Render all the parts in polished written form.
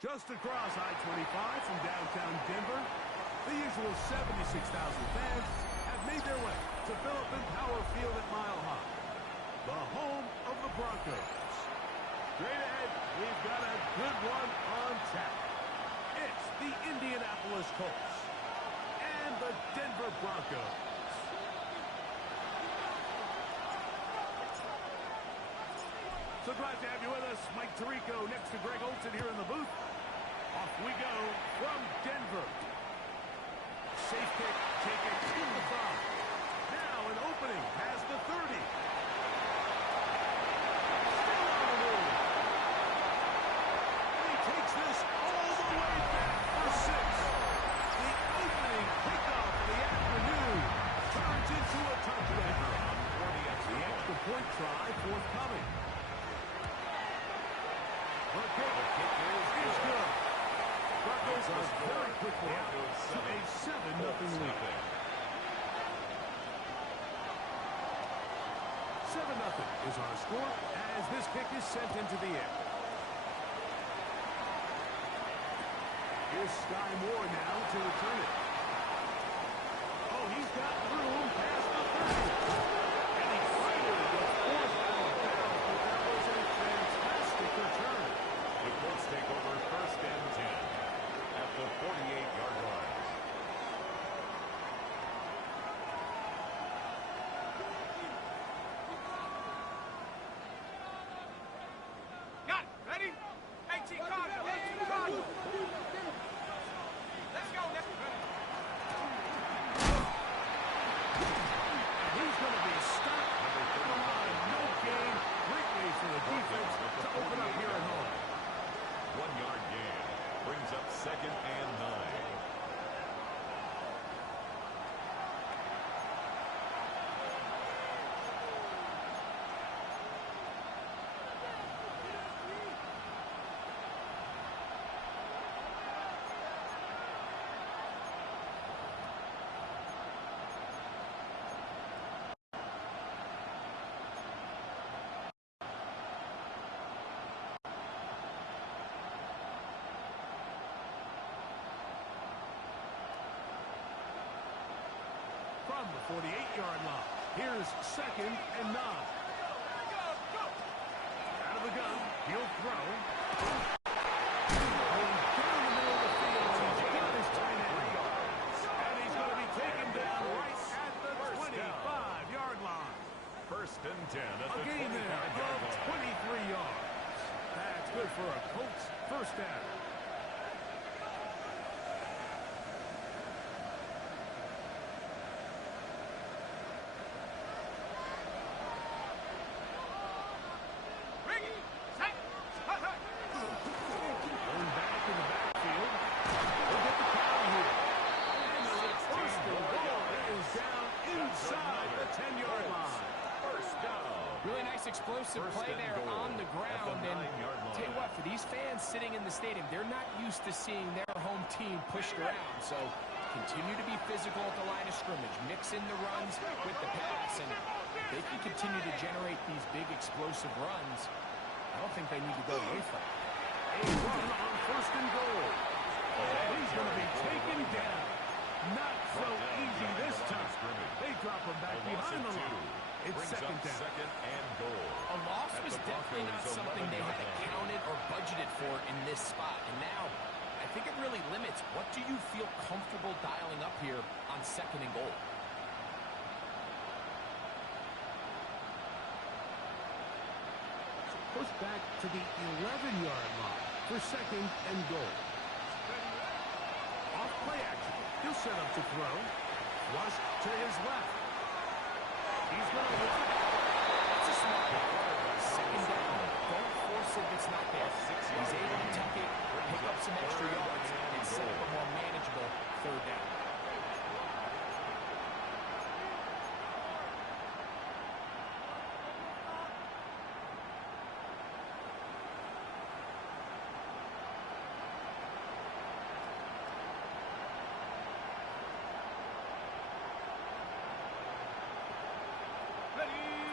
Just across I-25 from downtown Denver, the usual 76,000 fans have made their way to Phillips Power Field at Mile High, the home of the Broncos. Straight ahead, we've got a good one on tap. It's the Indianapolis Colts and the Denver Broncos. So glad to have you with us. Mike Tirico next to Greg Olsen here in the booth. Off we go from Denver. Safe kick taken to the 5. Now an opening past the 30. Still on the move. And he takes this all the way back for 6. The opening kickoff of the afternoon turns into a touchdown. The extra point try forthcoming. The kick is good. Broncos are very quickly out to a 7-0 lead. 7-0 is our score as this kick is sent into the air. Here's Sky Moore now to return it. Oh, he's got room past the 30. And he finally gets forced out of bounds, but that was a fantastic return. The Colts take over 1st and 10 at the 48-yard line. Got it. Ready? 18 card. 18 card. Let's go. Let's go. He's going to be stopped. Come on, no gain. Great way for the defense to open up here at home. 1-yard gain brings up 2nd and 9. From the 48-yard line, here's 2nd and 9. Out of the gun, he'll throw. Going down the middle of the field, he's got his tight end. And he's going to be taken down right at the 25-yard line. 1st and 10 at the 25-yard line. A gain there of 23 yards. That's good for a Colts first down. Explosive play there on the ground, and tell you what, for these fans sitting in the stadium, they're not used to seeing their home team pushed around, so continue to be physical at the line of scrimmage, mix in the runs with the pass, and they can continue to generate these big explosive runs. I don't think they need to go away from it. A run on 1st and goal. And he's going to be taken down. Not so easy this time. They drop him back behind the line. It's 2nd down. 2nd and goal. A loss was definitely not something they had accounted or budgeted for in this spot. And now, I think it really limits what do you feel comfortable dialing up here on 2nd and goal. Push back to the 11-yard line for 2nd and goal. Off play action. He'll set up to throw. Flush to his left. He's going to run. That's a smart play. 2nd down. Don't force it if it's not there. He's able to tuck it, pick up some extra yards, and set up a more manageable 3rd down.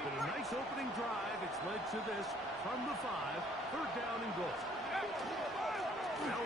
Been a nice opening drive. It's led to this from the 5. 3rd down and goal. Now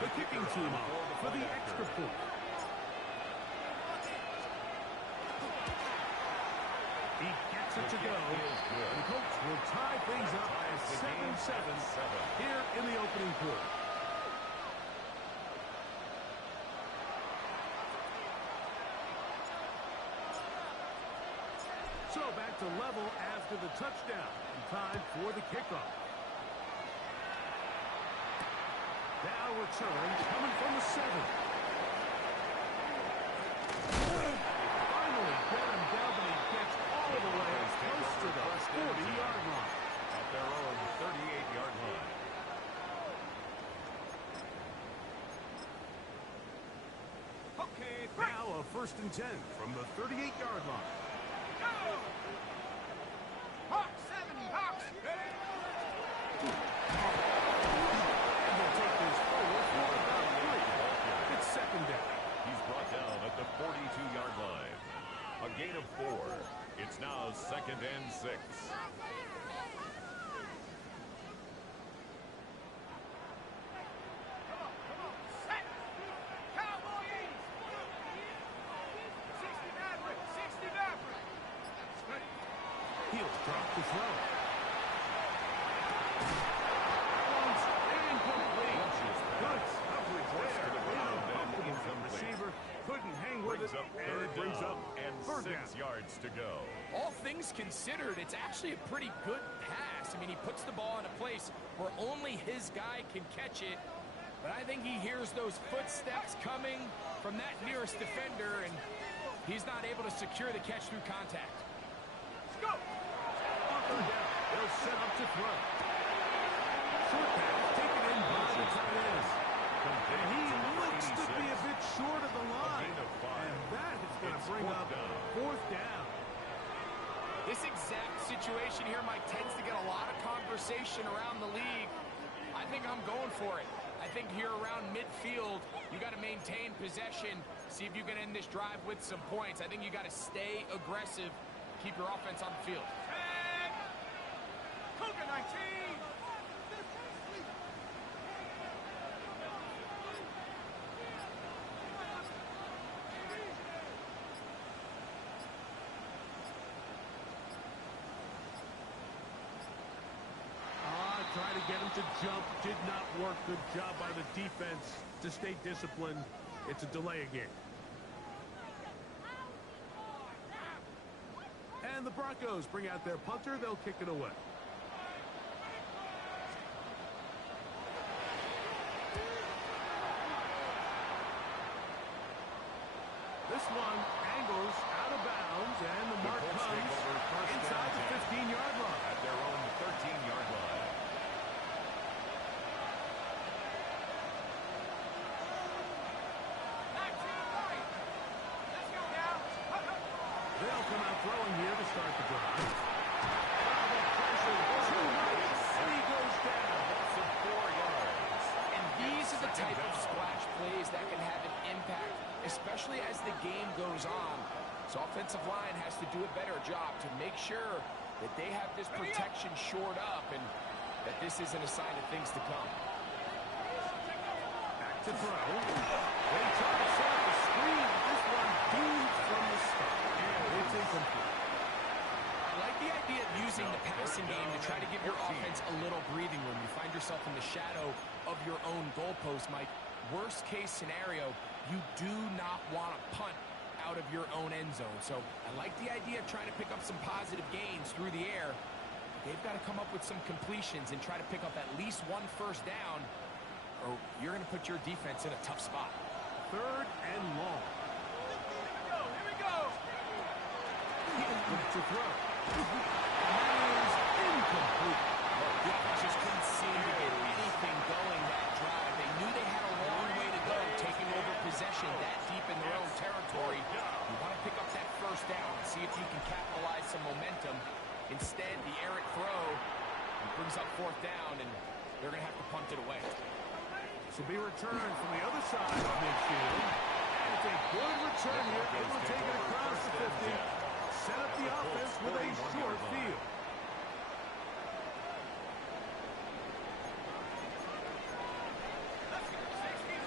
the kicking team off for the extra point. He gets it to go. The Colts will tie things up at 7-7 here in the opening quarter. So back to level after the touchdown. And time for the kickoff. Now return coming from the 7. Finally get him down, but he gets all the way close to the 40-yard line. At their own 38-yard line. Okay, now a 1st and 10 from the 38-yard line. Hawks, 70, Hawks. Ready? And they'll take this forward for about 3. It's 2nd down. He's brought down at the 42-yard line. A gain of 4. It's now 2nd and 6. Set. Cowboys. 60 Maverick. 60 Maverick. Ready? He'll drop the throw. Once incomplete. Good coverage there. Receiver couldn't hang with it, and it brings up third 6 down. yards to go. All things considered, it's actually a pretty good pass. I mean, he puts the ball in a place where only his guy can catch it. But I think he hears those footsteps coming from that nearest defender, and he's not able to secure the catch through contact. Let's go. They'll set up to throw. Short pass taken in by the tight end. And he looks to be a bit short of the line. And that is going to bring up 4th down. This exact situation here, Mike, tends to get a lot of conversation around the league. I think I'm going for it. I think here around midfield, you got to maintain possession, see if you can end this drive with some points. I think you got to stay aggressive, keep your offense on the field. Tag. Cougar 19. Trying to get him to jump. Did not work. Good job by the defense to stay disciplined. It's a delay again. And the Broncos bring out their punter. They'll kick it away. This one angles out of bounds, and the mark comes inside the 15-yard line. At their own 13-yard line. Let's go now. They'll come out throwing here to start the drive. Too much, and he goes down. Loss of 4 yards. And these are the type of splash plays that can have an impact, especially as the game goes on. So offensive line has to do a better job to make sure that they have this protection shored up and that this isn't a sign of things to come. Back to throw. They try to set up a screen. This one doomed from the start. And it's incomplete. I like the idea of using the passing game to try to give your offense a little breathing room. You find yourself in the shadow of your own goalpost, Mike. Worst case scenario, you do not want to punt out of your own end zone. So I like the idea of trying to pick up some positive gains through the air. They've got to come up with some completions and try to pick up at least one first down, or you're going to put your defense in a tough spot. 3rd and long. Here we go. Looks to throw. And that is incomplete. The offense just couldn't seem to get anything going that drive. They knew they had a long way to go, taking over possession that deep in their own territory. You want to pick up that first down and see if you can capitalize some momentum. Instead, the errant throw brings up 4th down, and they're going to have to punt it away. This will be returned from the other side of midfield. And it's a good return here. Able to take it across the 50. Set up the offense with a short field. Let's go. 60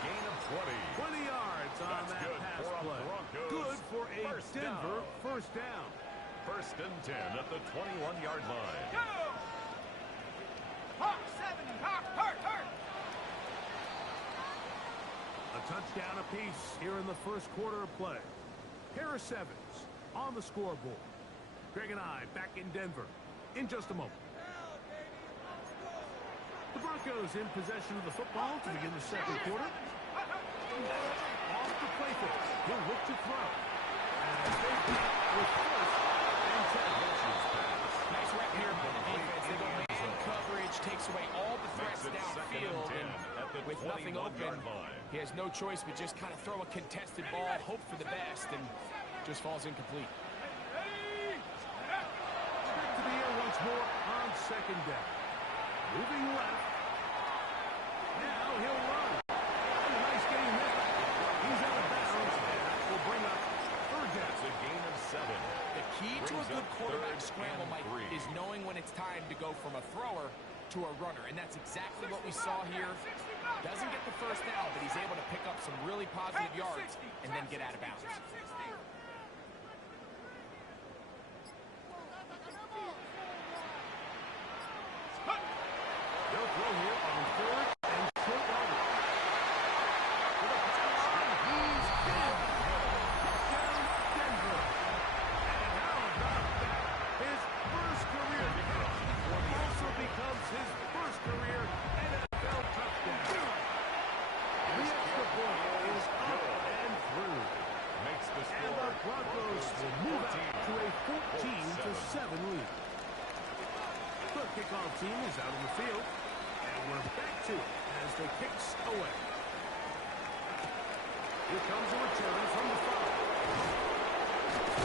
gain of 20. 20 yards on That's that good pass for a play. Broncos Good for a first Denver down. first down. 1st and 10 at the 21-yard line. Go! Hawk 7, Hawk, hurt! A touchdown apiece here in the first quarter of play. Pair of sevens on the scoreboard. Greg and I back in Denver in just a moment. The Broncos in possession of the football to begin the second quarter. Off the play fake. He'll look to throw. And they beat with 1st and 10. Nice rep here by the defense. They go man coverage, takes away all the threats downfield, and with nothing open, he has no choice but just kind of throw a contested ball, hope for the best, and just falls incomplete. Back to the air once more on 2nd down. Moving left. Now he'll run. And a nice gain there. He's out of bounds. That will bring up 3rd down. It's a gain of 7. The key to a good quarterback scramble, Mike, is knowing when it's time to go from a thrower to a runner, and that's exactly what we saw here. Doesn't get the first down, but he's able to pick up some really positive yards and then get out of bounds. They'll throw here on 3rd and short yardage. For the touchdown, he's in. Touchdown, Denver. And how about that? His first career catch also becomes his first career NFL touchdown. The extra point is up and through. Makes the And score. the Broncos will move out to a 14-7 lead. The kickoff team is out on the field, and we're back to it as the kicks away. Here comes a return from the 5.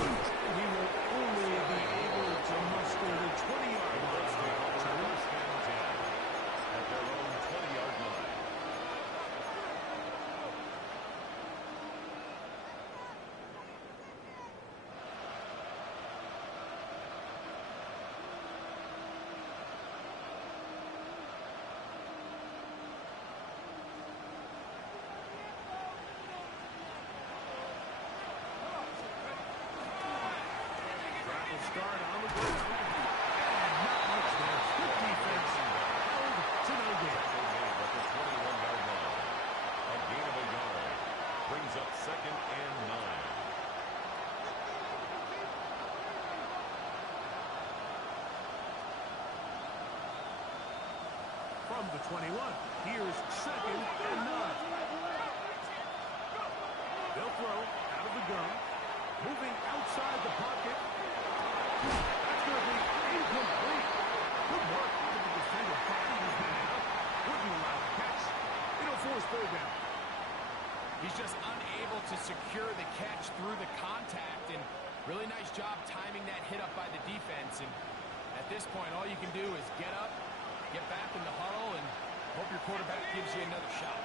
And he will only be able to muster the 20-yard line. First and 10 at their own 20-yard line. Start on the ground. And not much there. Good defense. Held to no gain. At the 21-yard line. A gain of a yard. Brings up 2nd and 9. From the 21, here's 2nd and 9. They'll throw out of the gun. Moving outside the pocket. That's going to be incomplete. Good work with the defender backing his man up. Wouldn't allow the catch. It'll force 3rd down. He's just unable to secure the catch through the contact, and really nice job timing that hit up by the defense. And at this point, all you can do is get up, get back in the huddle, and hope your quarterback gives you another shot.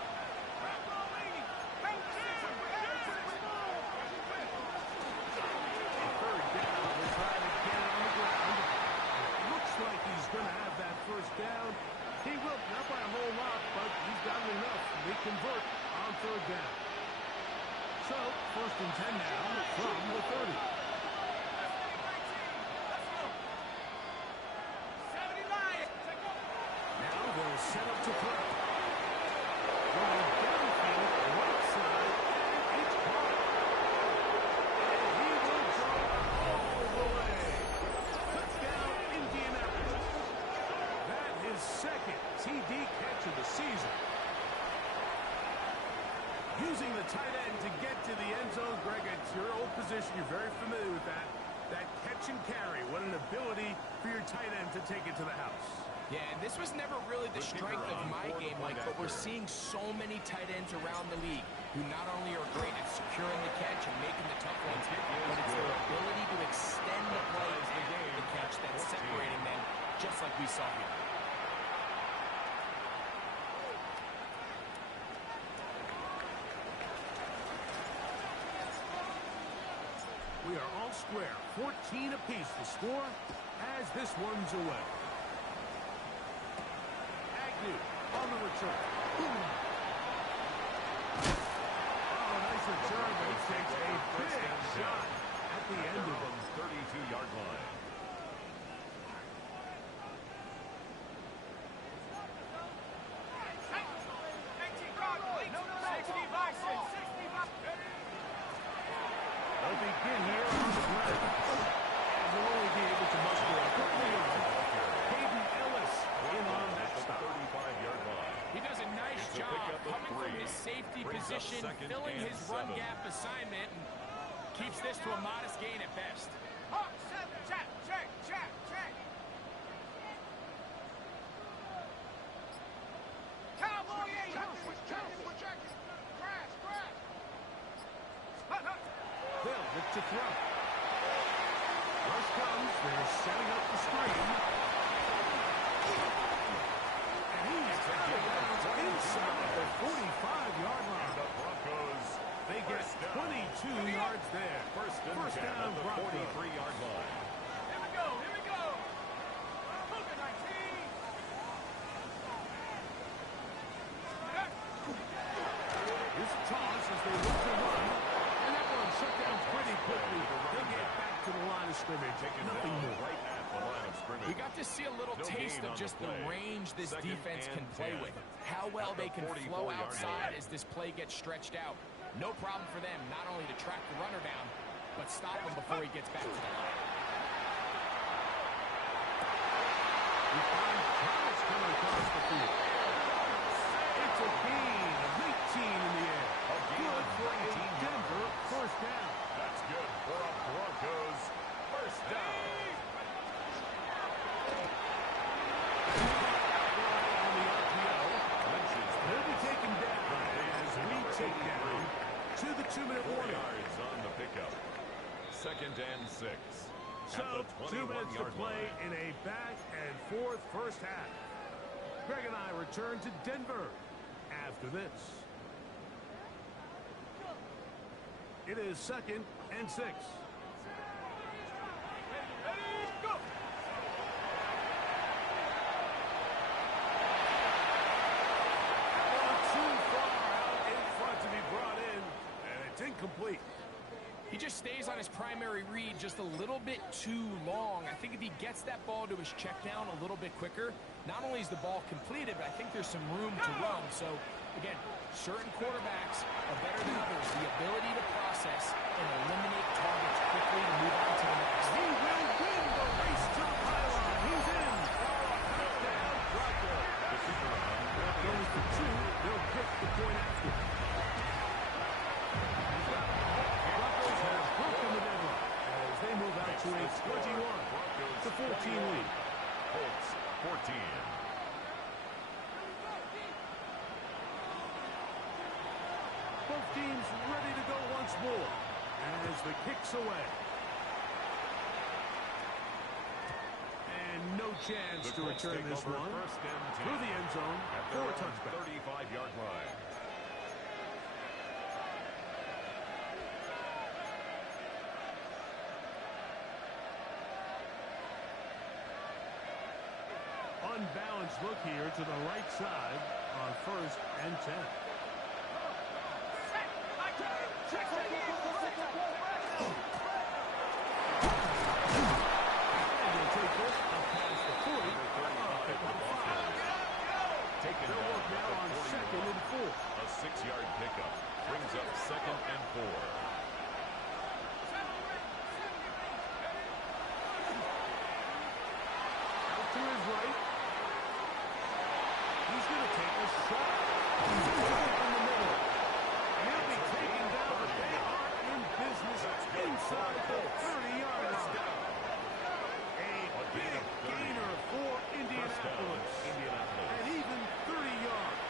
Like he's going to have that first down. He will, not by a whole lot, but he's got enough. They convert on 3rd down. So, 1st and 10 now from the 30. Now they'll set up to throw. Going downfield, right side, and it's caught. And he will go all the way. Touchdown, Indianapolis. That is 2nd TD catch of the season. Using the tight end to get to the end zone, Greg, it's your old position. You're very familiar with that. That catch and carry. What an ability for your tight end to take it to the house. Yeah, and this was never really the strength of my game, Mike, but we're seeing so many tight ends around the league who not only are great at securing the catch and making the tough ones, but it's their ability to extend the play after the catch that's separating them, just like we saw here. We are all square. 14 apiece the score as this one's away. Agnew on the return. Boom. in here on the ground. And will only be able to muster a couple yards. Hayden Ellis in on that stop. 35-yard line. He does a nice job coming from his safety position, filling his run gap assignment, and keeps this to a modest gain at best. Check, check, check, check. Cowboy, They'll look to throw. Rush comes. They're setting up the screen. And he's inside the 45-yard line. The Broncos, They get 22 yards there. first down down, at the Broncos. 43-yard line. Here we go, here we go. Move it, 19. Here's a toss as they look to run. And that one shut down pretty quickly. They get back to the line of scrimmage. Nothing more. Right at the line of scrimmage. We got to see a little No taste gain of on just the the play. range this Second defense and can play 10. with. How well At they the can flow 44-yard outside line. as this play gets stretched out. No problem for them not only to track the runner down, but stop him before he gets back to the line. We find Thomas coming across the field. It's a gain of 19 in the air. Good for a Denver first down. That's good for a Broncos first down. On the RPO. He'll be taken down as we take down to the 2-minute 4 warning. yards on the pickup. Second and 6. So, At the 2 minutes to 21-yard play line. in a back-and-forth first half. Greg and I return to Denver after this. It is 2nd and 6. Ready, go. Too far out in front to be brought in, and it's incomplete. He just stays on his primary read just a little bit too long. I think if he gets that ball to his check down a little bit quicker, not only is the ball completed, but I think there's some room to run. So, again, certain quarterbacks are better than others. The ability to process and eliminate targets quickly to move on to the next. He will win the race to the pylon. He's in. Touchdown, Broncos. Goes for 2. They'll get the point after. Broncos have broken the deadlock as they move out to a 21-14 lead. Colts 14. Both teams ready to go once more as the kick's away. And no chance The to Colts return take this over one. first and 10. Through the end zone At for their a own touchback. 35-yard line. Unbalanced look here to the right side on 1st and 10. And they'll take this up past the 40. Up at the 5. Taken They'll down work now at on the 41. 2nd and 4. A 6-yard pickup brings up 2nd and 4. Out to his right. He's going to take a shot. He's in the middle. And he'll be taken down, but they are in business inside the 30-yard line. A big gainer for Indianapolis. And even 30 yards.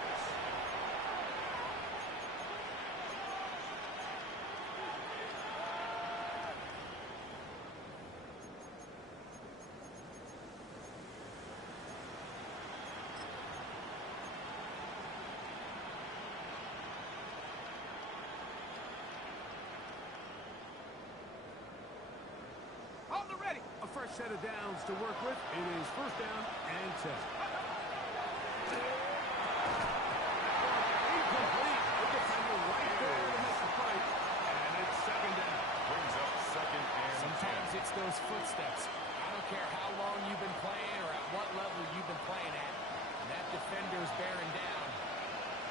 Hold the ready. A fresh set of downs to work with. It is 1st down and 10. Incomplete. The defender right there to miss the fight. And it's 2nd down. Brings up 2nd and Sometimes it's those footsteps. I don't care how long you've been playing or at what level you've been playing at. When that defender's bearing down,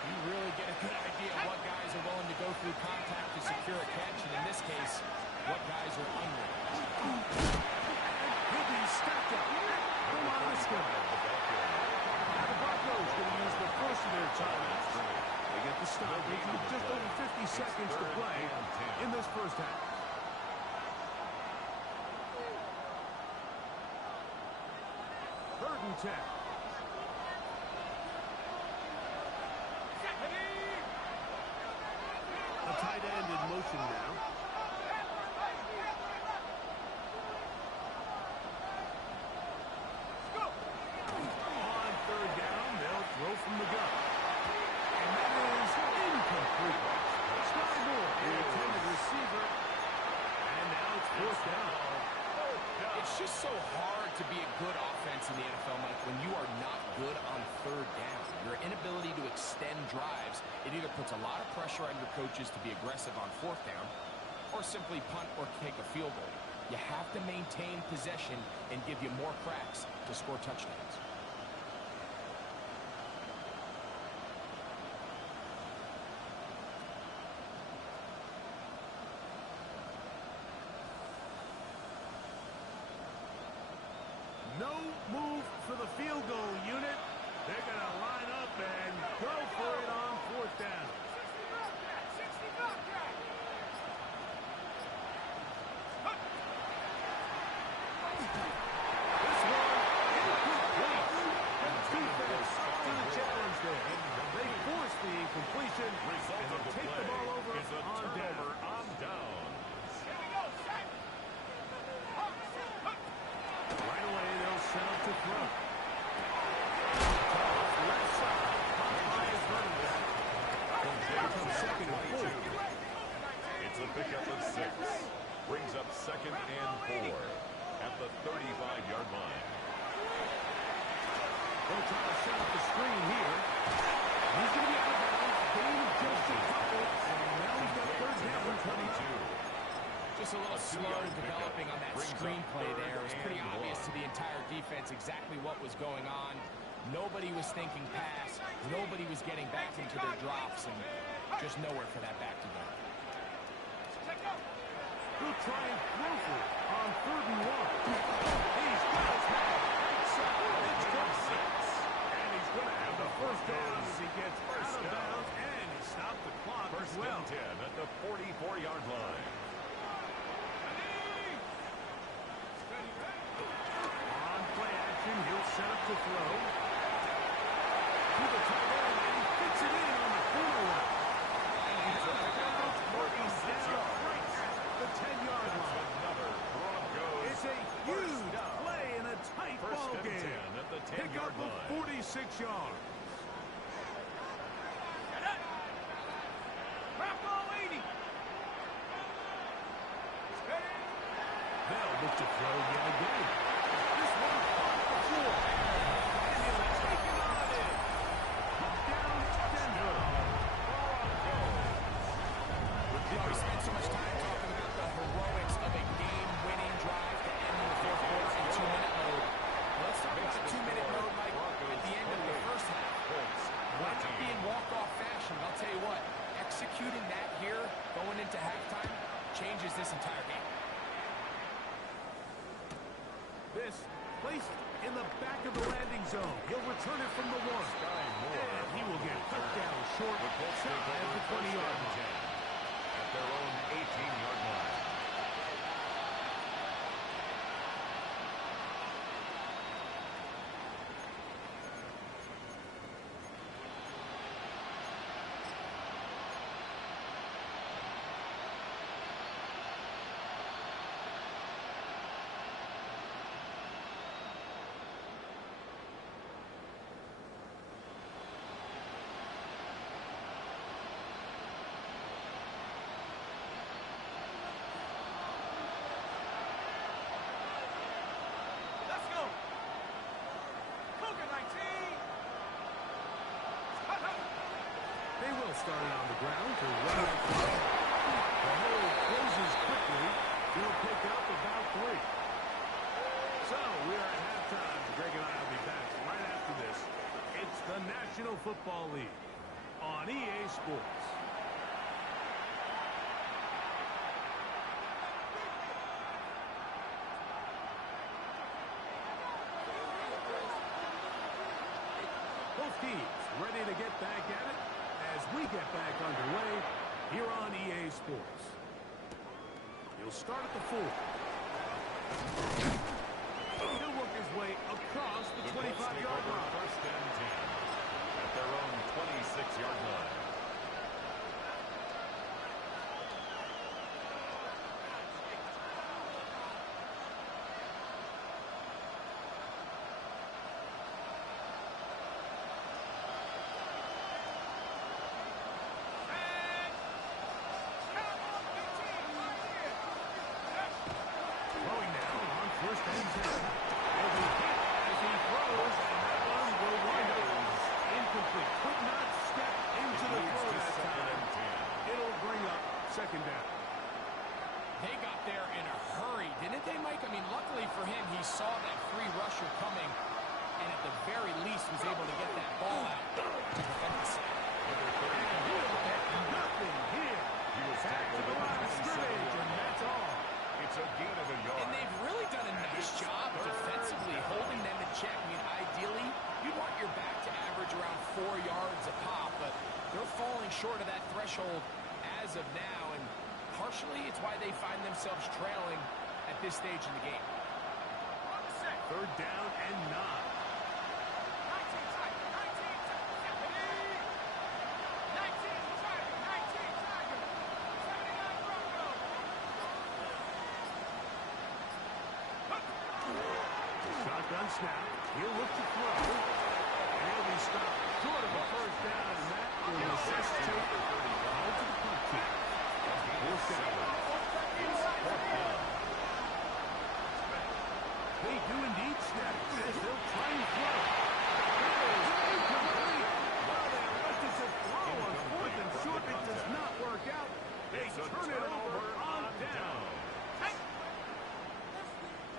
you really get a good idea of what guys are willing to go through contact to secure a catch, and in this case, what guys are unwilling. He'll be stepped up at the line of scrimmage. The Broncos going to use the first of their timeouts. They get the stoppage with just over 50 seconds to play in this first half. Third and 10. A tight end in motion now. On third down, they'll throw from the gun. And that is incomplete. Sky Moore, the intended receiver. And now it's fourth down. It's just so hard to be a good offense in the NFL, Mike, when you are not good on third down. Your inability to extend drives, it either puts a lot of pressure on your coaches to be aggressive on fourth down or simply punt or kick a field goal. You have to maintain possession and give you more cracks to score touchdowns. No move for the field goal unit. They're going to line up and go for it on fourth down. 60 Bobcat! This one incomplete. Defense up to the challenge there. They force the incompletion and they'll take the ball over on down. Right away, they'll set up to throw. Left side. High running back. Here comes second and 4. It's a pickup of 6. Brings up second and 4 at the 35-yard line. They'll try to set up the screen here. He's going to be out of bounds. Gain just a couple. And now he's got third down and 22. Just a little slow developing on that screenplay there. It was pretty obvious to the entire defense exactly what was going on. Nobody was thinking pass. Nobody was getting back into their drops, and just nowhere for that back to go. He'll try and throw for it on third and 1. He's got his man right side. It's got 6. And he's going to have the first down as he gets out of bounds, and he stopped the clock as First well. and 10 at the 44-yard line. On play action, he'll set up to throw. To the tight end, and he fits it in on the corner route. And he's out of bounds, marking down right at the 10-yard line. Another Broncos. It's a huge play in a tight First ball and game. 10 at the Pick up 10-yard of line. 46 yards. They'll look to throw yet again. This one off the floor. And he'll take it on in. Touchdown, Denver. You know, we spent so much time talking about the heroics of a game-winning drive to end in the fourth quarter in 2-minute mode. Let's talk about a 2-minute mode, Mike, at the end of the first half. Might not be in walk-off fashion, but I'll tell you what, executing that here, going into halftime, changes this entire game. This placed in the back of the landing zone. He'll return it from the 1. And he will get cut down short at the 20-yard line. At their own 18-yard line. They will start it on the ground to run it across. The hole closes quickly. He'll pick up about 3. So we are at halftime. Greg and I will be back right after this. It's the National Football League on EA Sports. start at the 4. He'll work his way across the 25-yard line. First and 10 at their own 26-yard line. Second down. They got there in a hurry, didn't they, Mike? I mean, luckily for him, he saw that free rusher coming, and at the very least was able to get that ball out to defend the sack. Nothing here. He was Back to the line of scrimmage, and that's all. It's a gain of a yard. And they've really done a nice job defensively holding them in check. I mean, ideally, you'd want your back to average around 4 yards a pop, but they're falling short of that threshold as of now, and partially it's why they find themselves trailing at this stage in the game. Third down and 9. Shotgun snap. He'll look to throw. And he'll be stopped short of a first down, and that will necessitate the 30 out to the punt kick. They do indeed snap as they'll try and throw. It is incomplete. Well, they elected to throw on 4th and short. It does not work out. They turn it over on down.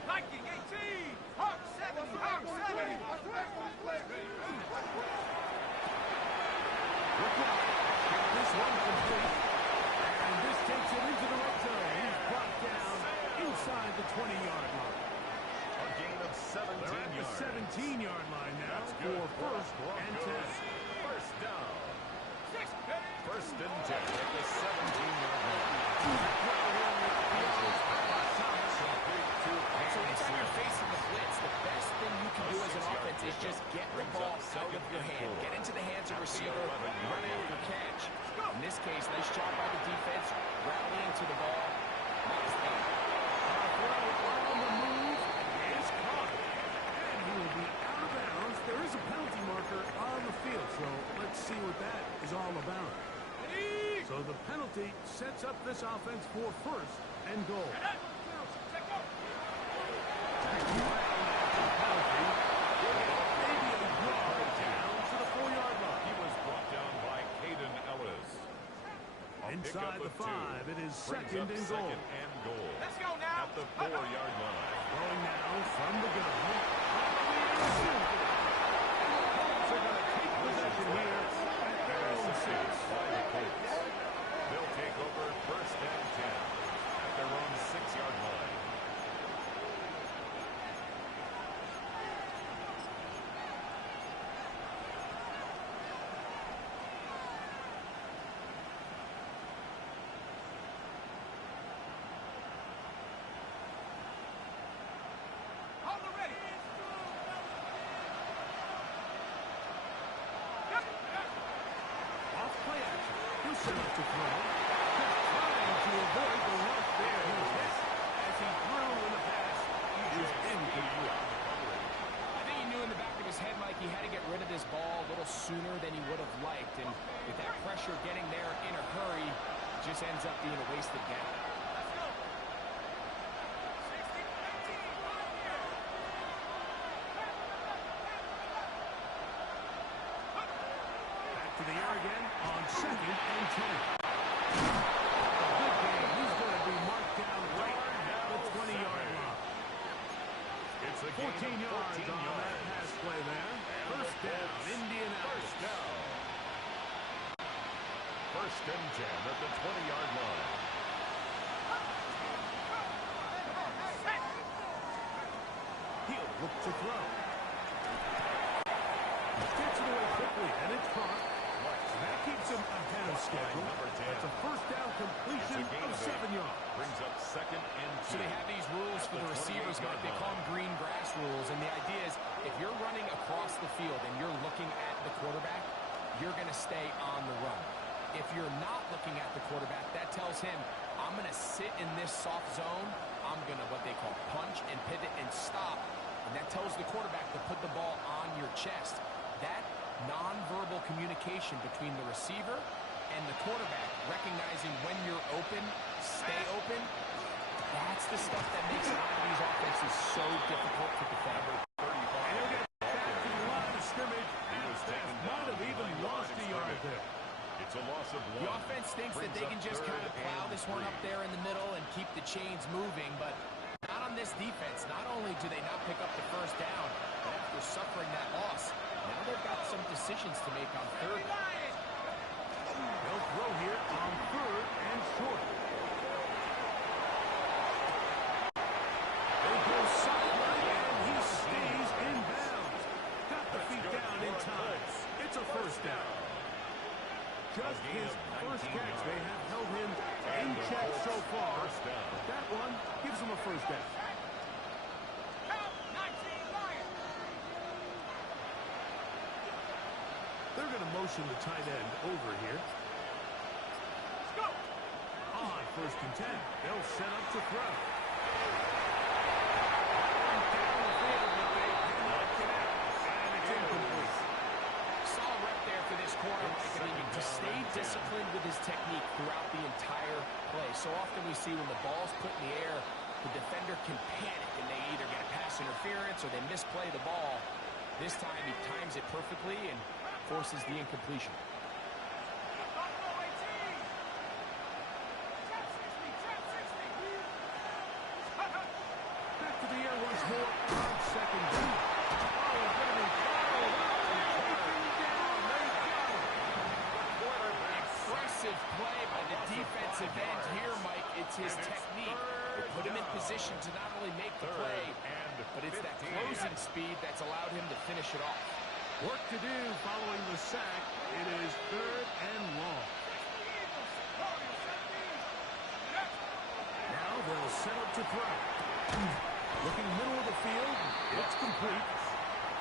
Viking 18! Hawk 70! Hawk 70! This one complete. And this takes him into the red zone. He's brought down inside the 20-yard line. A gain of 17 They're at the yards. 17-yard line now for first and 10. First down. First and 10 at the 17-yard line. So anytime you're facing the blitz, the best thing you can do as an offense is just get the ball out of your hand. Get into the hands of receiver, run after catch. In this case, nice job by the defense, rallying to the ball. Nice thing. On the move is caught. And he will be out of bounds. There is a penalty marker on the field, so let's see what that is all about. So the penalty sets up this offense for first and goal. Inside the 5, it is second and goal. Let's go now. At the 4-yard line. Throwing now from the gun. The Colts are going to take possession here at their own 6. They'll take over first and 10 at their own 6-yard line. Set up to throw. Just trying to avoid the rush there. He was hit as he threw in the pass. He just incomplete. I think he knew in the back of his head, Mike, he had to get rid of this ball a little sooner than he would have liked. And with that pressure getting there in a hurry, it just ends up being a wasted down. To the air again on second and 10. Good game. He's going to be marked down right at the 20-yard line. It's a 14 yards on that pass play there. First down, Indianapolis. First and 10 at the 20-yard line. He'll look to throw. Gets it away quickly, and it's caught. That keeps him ahead of schedule. That's a first down completion of 7 yards. Brings up second and 2. So they have these rules for the receivers, Mike. They call them green grass rules. And the idea is if you're running across the field and you're looking at the quarterback, you're going to stay on the run. If you're not looking at the quarterback, that tells him, I'm going to sit in this soft zone. I'm going to what they call punch and pivot and stop. And that tells the quarterback to put the ball on your chest. That nonverbal communication between the receiver and the quarterback, recognizing when you're open, stay open, that's the stuff that makes a lot of these offenses so difficult to defend. And he'll get back to the line of scrimmage. Might have even lost a yard there. It's a loss of 1. The offense thinks that they can just kind of plow this one up there in the middle and keep the chains moving, but not on this defense. Not only do they not pick up the first down, but after suffering that loss, now they've got some decisions to make on third. They'll throw here on 3rd and short. They go sideline, and he stays in bounds. Got the feet down in time. It's a first down. Just his first catch. They have held him in check so far. That one gives him a first down. They're going to motion the tight end over here. Let's go. On 1st and 10. They'll set up to throw. Down the field, but they cannot connect. And it's incomplete. Solid rep there for this corner, Mike. I mean, to stay disciplined with his technique throughout the entire play. So often we see when the ball's put in the air, the defender can panic and they either get a pass interference or they misplay the ball. This time he times it perfectly and forces the incompletion. Back to the air once more on 2nd down. Oh, he's going to be fouled out and taken down. They got him. Impressive play by the defensive end here, Mike. It's his technique. They put him in position to not only make the play, but it's that closing speed that's allowed him to finish it off. Work to do following the sack. It is 3rd and long. Now they'll set up to throw. Looking middle of the field. It's complete.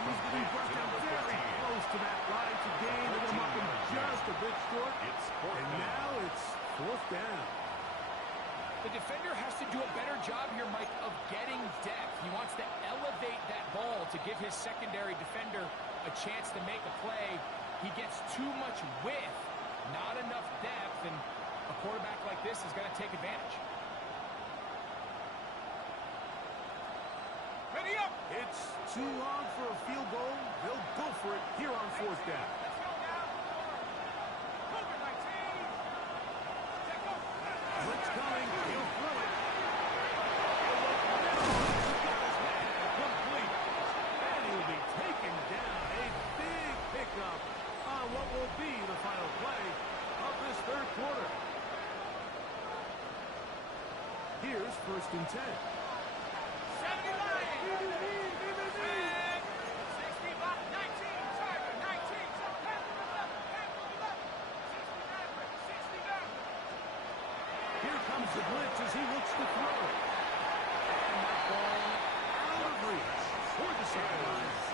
He's going to be brought down very close to that line to gain. They're going to mark him just a bit short. And now it's 4th down. The defender has to do a better job here, Mike, of getting depth. He wants to elevate that ball to give his secondary defender a chance to make a play. He gets too much width, not enough depth, and a quarterback like this is going to take advantage. Ready up! It's too long for a field goal. They'll go for it here on 4th down. Blitz coming. He'll throw it. Complete. And he'll be taken down. A big pickup on what will be the final play of this 3rd quarter. Here's 1st and 10. 70 Lions! 65, 19, Tiger, 19, so Panther 11, 69. Here comes the blitz as he looks to throw. And that ball out of reach toward the sidelines.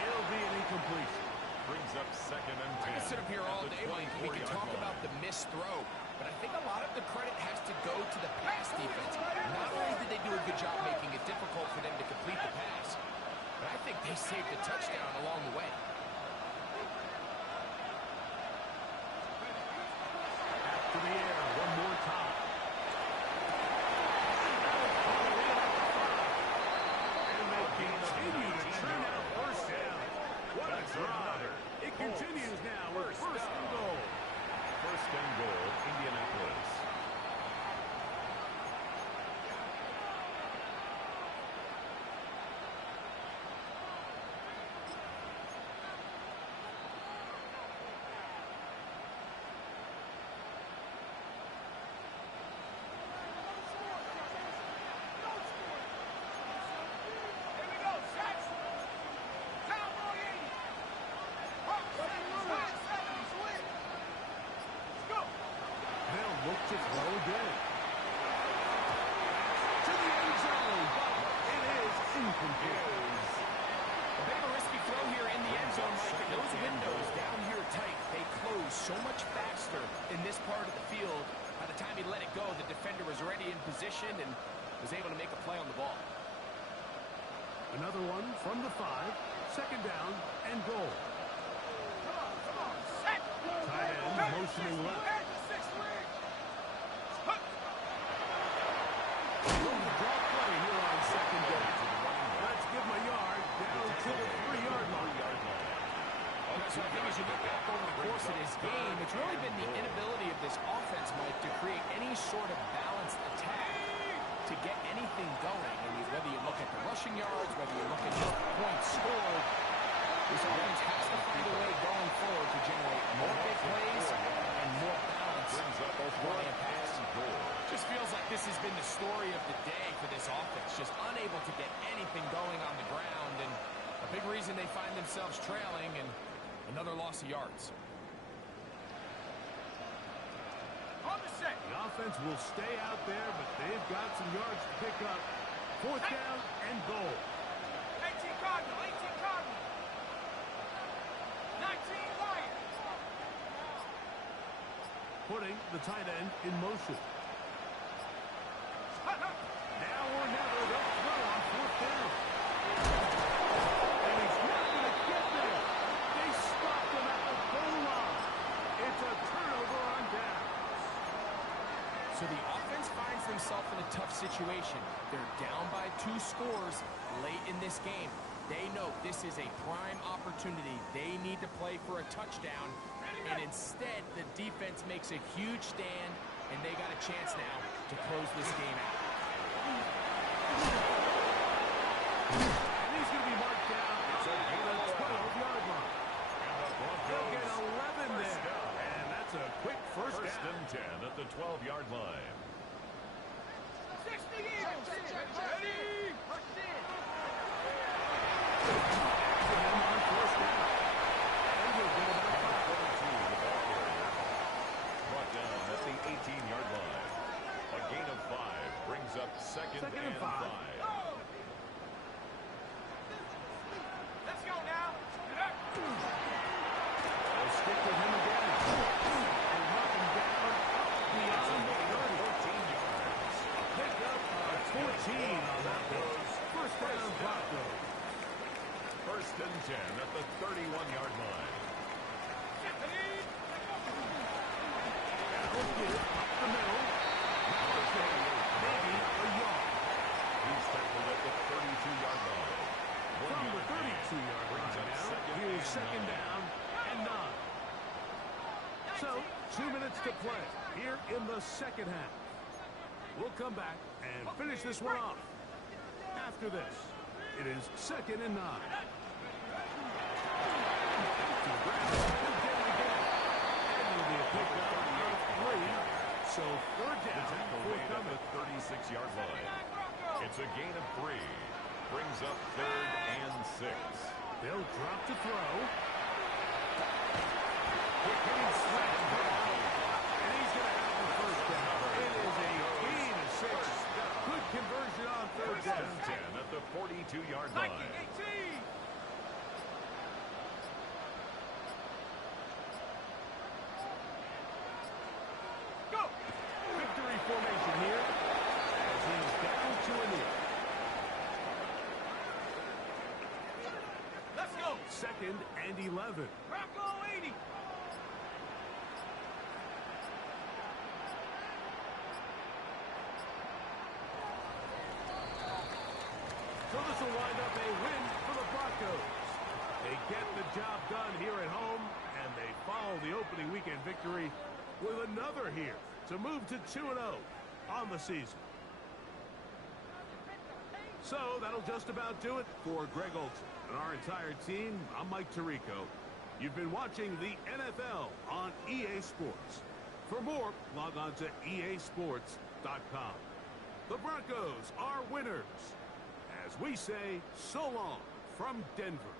It'll be an incompletion. Brings up 2nd and 10. I can sit up here all day, Mike, and we can talk about the missed throw, but I think a lot of the credit has to go to the pass defense. Not only did they do a good job making it difficult for them to complete the pass, but I think they saved a touchdown along the way. Back to the air one more time. And they continue to turn out first down. What a drive. It continues now with 1st and goal. 1st and goal, Indianapolis. look to throw again. To the end zone, but it is incomplete. A bit of a risky throw here in the end zone, Mike. And those windows down here tight, they close so much faster in this part of the field. By the time he let it go, the defender was already in position and was able to make a play on the ball. Another one from the 5. Second down and goal. Tight end motioning left. Drop play here on second down. Let's give him a yard down to the 3-yard line. So I think as you look back over the course of this game, it's really been the inability of this offense, Mike, to create any sort of balanced attack to get anything going. I mean, whether you look at the rushing yards, whether you look at just points scored, this offense has to find a way going forward to generate more big plays and more balance both run and pass. Just feels like this has been the story of the day for this offense, just unable to get anything going on the ground, and a big reason they find themselves trailing and another loss of yards. The offense will stay out there, but they've got some yards to pick up. 4th down and goal. 18 Cardinal, 18 Cardinal. 19 Lion. Putting the tight end in motion. Now or never, they'll throw on 4th down. And he's not going to get there. They stopped him at the goal line. It's a turnover on down. So the offense finds themselves in a tough situation. They're down by 2 scores late in this game. They know this is a prime opportunity. They need to play for a touchdown. And instead, the defense makes a huge stand, and they got a chance now to close this game out. And he's going to be marked down at the 12-yard line. They'll get 11 there. And that's a quick first down. And 10 at the 12-yard line. 60 Eagles. Ready. Push in. On 1st down. And we'll get about 5. Brought down at the 18-yard line. A gain of 5 brings up second and 5. Let's go now. They'll stick with him again. And knock him down beyond the 30. 14 yards. A pickup of 14 on that one. First down, Broncos. 1st and 10 at the 31-yard line. Now give up the middle. Maybe a yard. He's tackled at the 32-yard line. From the 32-yard line now, here's second down and 9. So, 2 minutes to play here in the second half. We'll come back and finish this one off. After this, it is second and 9. To the ground, again. And it'll be a pickup of 3. So, 3rd down, At the 36-yard line. It's a gain of 3. Brings up 3rd and 6. They'll drop to throw. Quick hitting slant. And he's going to have the first down. It is a gain of 6. Good conversion on 3rd down. 10 at the 42-yard Nike, line. 18. Go. Victory formation here as he's down to a knee. Let's go. 2nd and 11. Bronco 80. So this will wind up a win for the Broncos. They get the job done here at home, and they follow the opening weekend victory with another here to move to 2-0 on the season. So that'll just about do it for Greg Olson and our entire team. I'm Mike Tirico. You've been watching the NFL on EA Sports. For more, log on to easports.com. The Broncos are winners. As we say, so long from Denver.